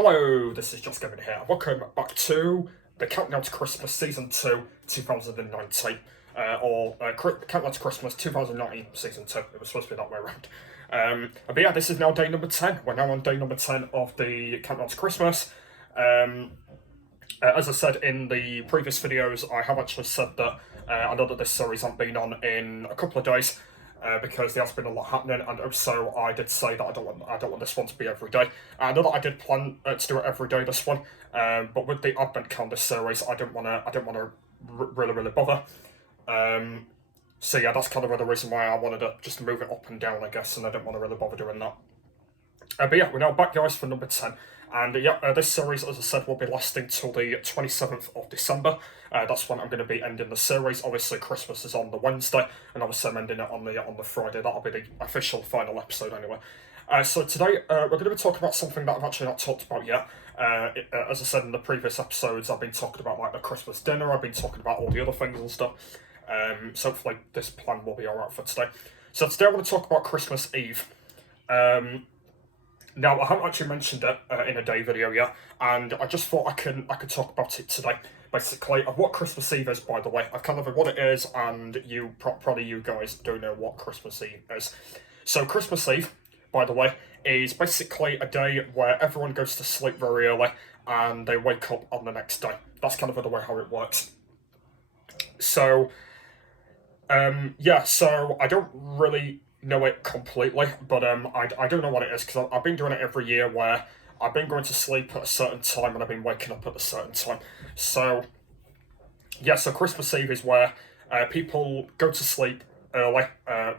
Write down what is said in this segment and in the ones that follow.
Hello, this is Just Gavin here. Welcome back to the Countdown to Christmas Season 2, 2019. Countdown to Christmas 2019 Season 2. It was supposed to be that way around. But yeah, this is now day number 10. We're now on day number 10 of the Countdown to Christmas. As I said in the previous videos, I have actually said that I know that this series hasn't been on in a couple of days. Because there has been a lot happening, and also I did say that I don't want this one to be every day. I know that I did plan to do it every day, this one, but with the Advent Calendar series, I didn't want to really bother. So yeah, that's kind of the reason why I wanted to just move it up and down, I guess, and I didn't want to really bother doing that. But yeah, we're now back, guys, for number 10. And yeah, this series, as I said, will be lasting till the 27th of December. That's when I'm going to be ending the series. Obviously, Christmas is on the Wednesday, and obviously I'm ending it on the Friday. That'll be the official final episode anyway. So today, we're going to be talking about something that I've actually not talked about yet. As I said in the previous episodes, I've been talking about like the Christmas dinner. I've been talking about all the other things and stuff. So hopefully this plan will be alright for today. So today I want to talk about Christmas Eve. Now, I haven't actually mentioned it in a day video yet, and I just thought I could talk about it today. Basically, of what Christmas Eve is, by the way. I've kind of what it is, and probably you guys do know what Christmas Eve is. So Christmas Eve, by the way, is basically a day where everyone goes to sleep very early, and they wake up on the next day. That's kind of the way how it works. So, yeah, so I don't really know it completely, but I do know what it is, because I've been doing it every year where I've been going to sleep at a certain time and I've been waking up at a certain time. So yeah, so Christmas Eve is where people go to sleep early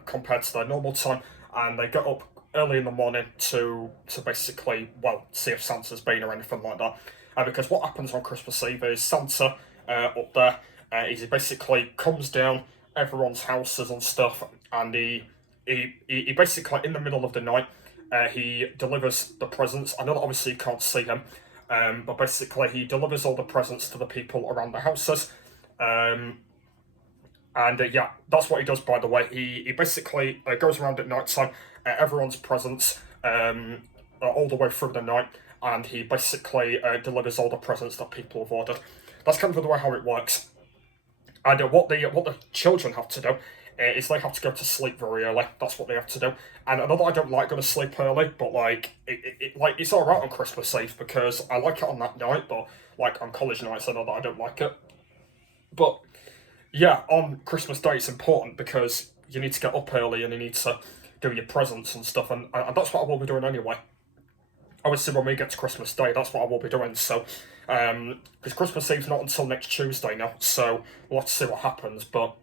compared to their normal time, and they get up early in the morning to basically, well, see if Santa's been or anything like that. Because what happens on Christmas Eve is Santa up there, he basically comes down everyone's houses and stuff, and he basically, in the middle of the night, he delivers the presents. I know that obviously you can't see him, but basically he delivers all the presents to the people around the houses. And yeah, that's what he does, by the way. He basically goes around at night time, everyone's presents, all the way through the night, and he basically delivers all the presents that people have ordered. That's kind of the way how it works. And what the children have to do is they have to go to sleep very early. That's what they have to do. And I know that I don't like going to sleep early, but like it's alright on Christmas Eve because I like it on that night, but like on college nights I know that I don't like it. But yeah, on Christmas Day it's important because you need to get up early and you need to do your presents and stuff, and that's what I will be doing anyway. Obviously, when we get to Christmas Day, that's what I will be doing. So, because Christmas Eve's not until next Tuesday now, so we'll have to see what happens. But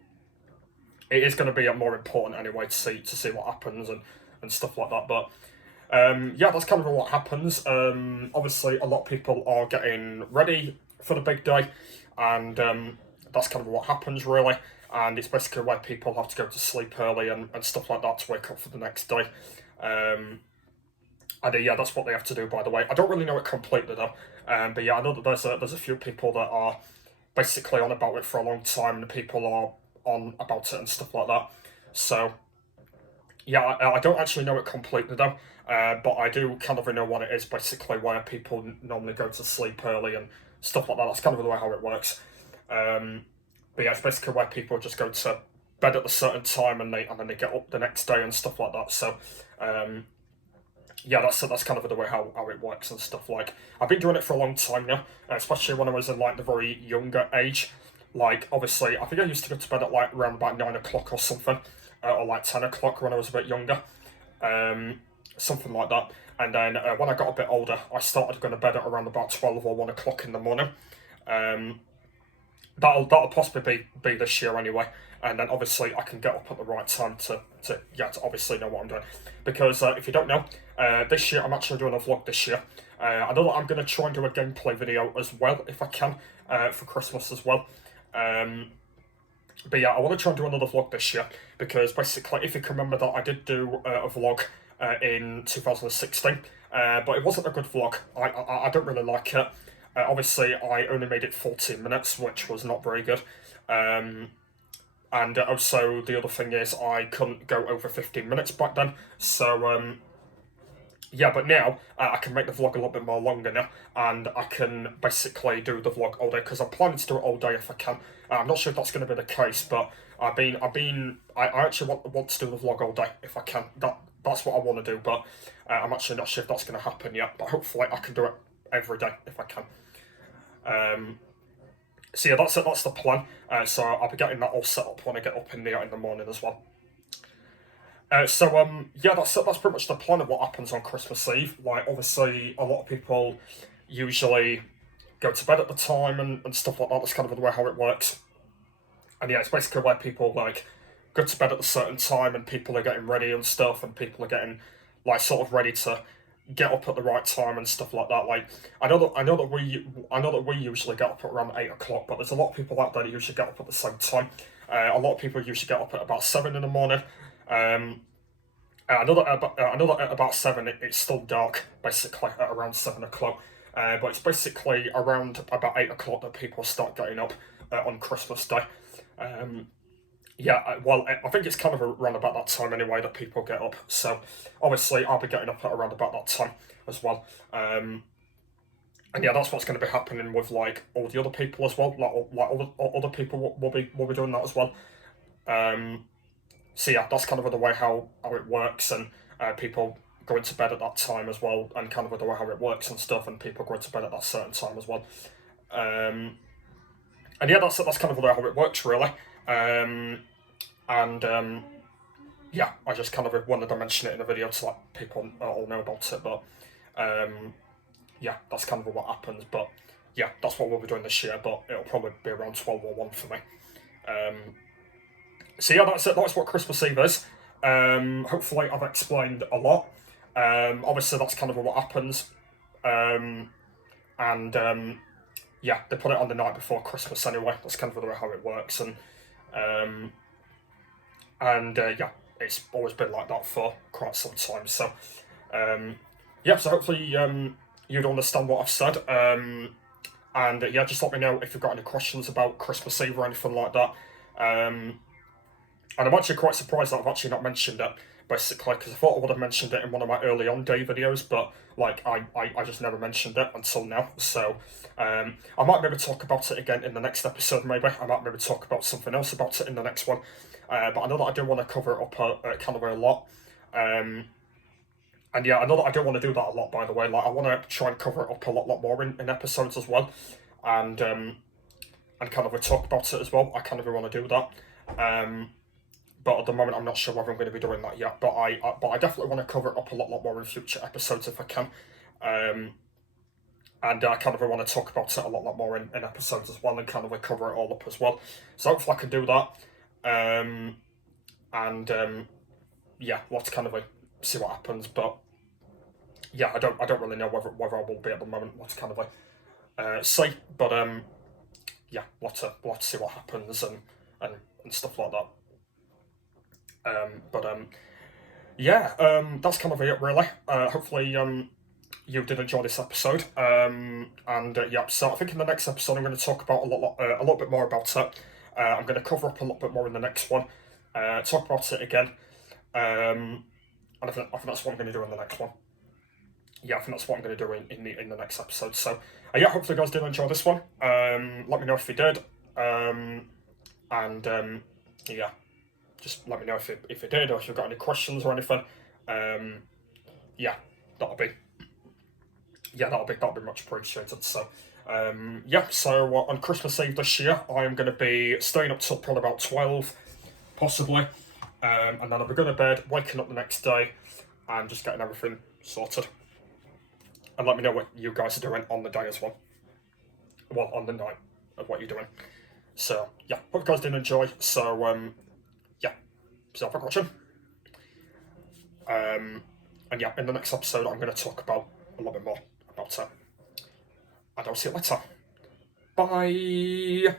it is going to be more important anyway to see what happens and stuff like that. But yeah, that's kind of what happens. Obviously, a lot of people are getting ready for the big day, and that's kind of what happens really. And it's basically where people have to go to sleep early and stuff like that to wake up for the next day. And yeah, that's what they have to do, by the way. I don't really know it completely though, but yeah, I know that there's a few people that are basically on about it for a long time, and people are on about it and stuff like that. So yeah, I don't actually know it completely though, but I do kind of know what it is, basically where people normally go to sleep early and stuff like that. That's kind of the way how it works. But yeah, it's basically where people just go to bed at a certain time and then they get up the next day and stuff like that. So yeah, that's kind of the way how it works and stuff. Like, I've been doing it for a long time now, especially when I was in like the very younger age. Like, obviously, I think I used to go to bed at like around about 9 o'clock or something, or like 10 o'clock when I was a bit younger, something like that. And then when I got a bit older, I started going to bed at around about 12 or 1 o'clock in the morning. That'll possibly be this year anyway, and then obviously I can get up at the right time to obviously know what I'm doing. Because if you don't know, this year I'm actually doing a vlog this year. I know that I'm going to try and do a gameplay video as well if I can for Christmas as well. But yeah, I want to try and do another vlog this year because basically, if you can remember that I did do a vlog in 2016, but it wasn't a good vlog. I don't really like it. Obviously, I only made it 14 minutes, which was not very good. And also, the other thing is I couldn't go over 15 minutes back then. So, yeah, but now I can make the vlog a little bit more longer now, and I can basically do the vlog all day because I'm planning to do it all day if I can. I'm not sure if that's going to be the case, but I actually want to do the vlog all day if I can. That's what I want to do, but I'm actually not sure if that's going to happen yet. But hopefully I can do it every day if I can. So yeah, that's it. That's the plan. So I'll be getting that all set up when I get up in the morning as well. Yeah, that's pretty much the plan of what happens on Christmas Eve. Like, obviously, a lot of people usually go to bed at the time and stuff like that. That's kind of the way how it works. And yeah, it's basically where people like go to bed at a certain time and people are getting ready and stuff, and people are getting like sort of ready to get up at the right time and stuff like that. Like, I know that we usually get up at around 8 o'clock, but there's a lot of people out there that usually get up at the same time. A lot of people usually get up at about 7 in the morning. I know that at about 7 it's still dark, basically, at around 7 o'clock. But it's basically around about 8 o'clock that people start getting up on Christmas Day. Yeah, well, I think it's kind of around about that time anyway that people get up. So, obviously, I'll be getting up at around about that time as well. And yeah, that's what's going to be happening with like all the other people as well. Like other people will be doing that as well. So yeah, that's kind of the way how it works, and people going to bed at that time as well, and kind of the way how it works and stuff, and people going to bed at that certain time as well. And yeah, that's kind of the way how it works really. Yeah, I just kind of wanted to mention it in a video to let people all know about it. But yeah, that's kind of what happens. But yeah, that's what we'll be doing this year. But it'll probably be around 12 or 1 for me. So yeah, that's it. That's what Christmas Eve is. Hopefully I've explained a lot. Obviously that's kind of what happens. Yeah, they put it on the night before Christmas anyway. That's kind of the way how it works. Yeah, it's always been like that for quite some time. So yeah, so hopefully you'd understand what I've said. Yeah, just let me know if you've got any questions about Christmas Eve or anything like that. And I'm actually quite surprised that I've actually not mentioned it, basically, because I thought I would have mentioned it in one of my early on day videos, but like I just never mentioned it until now. So I might maybe talk about it again in the next episode, maybe. I might maybe talk about something else about it in the next one. But I know that I do want to cover it up kind of a lot. And yeah, I know that I do want to do that a lot, by the way. Like, I want to try and cover it up a lot more in episodes as well. And kind of talk about it as well. I kind of want to do that. But at the moment, I'm not sure whether I'm going to be doing that yet. But I definitely want to cover it up a lot more in future episodes if I can. And I kind of want to talk about it a lot more in episodes as well, and kind of cover it all up as well. So hopefully I can do that. Yeah, let's kind of see what happens. But yeah, I don't really know whether I will be at the moment. Let's kind of see. But yeah, let's see what happens and stuff like that. Yeah, that's kind of it really. Hopefully you did enjoy this episode. Yeah, so I think in the next episode I'm going to talk about a little bit more about it. I'm going to cover up a little bit more in the next one. Talk about it again. And I think that's what I'm going to do in the next one. Yeah, I think that's what I'm going to do in the next episode. So yeah, hopefully you guys did enjoy this one. Let me know if you did. Yeah, just let me know if you did, or if you've got any questions or anything. Yeah, that'll be much appreciated. So yeah, so on Christmas Eve this year, I am going to be staying up till probably about 12, possibly, and then I'll be going to bed, waking up the next day, and just getting everything sorted. And let me know what you guys are doing on the day as well. Well, on the night of what you're doing. So yeah, hope you guys did enjoy. So yeah, so thanks for watching. And yeah, in the next episode, I'm going to talk about a little bit more about it. And I'll see you later. Bye.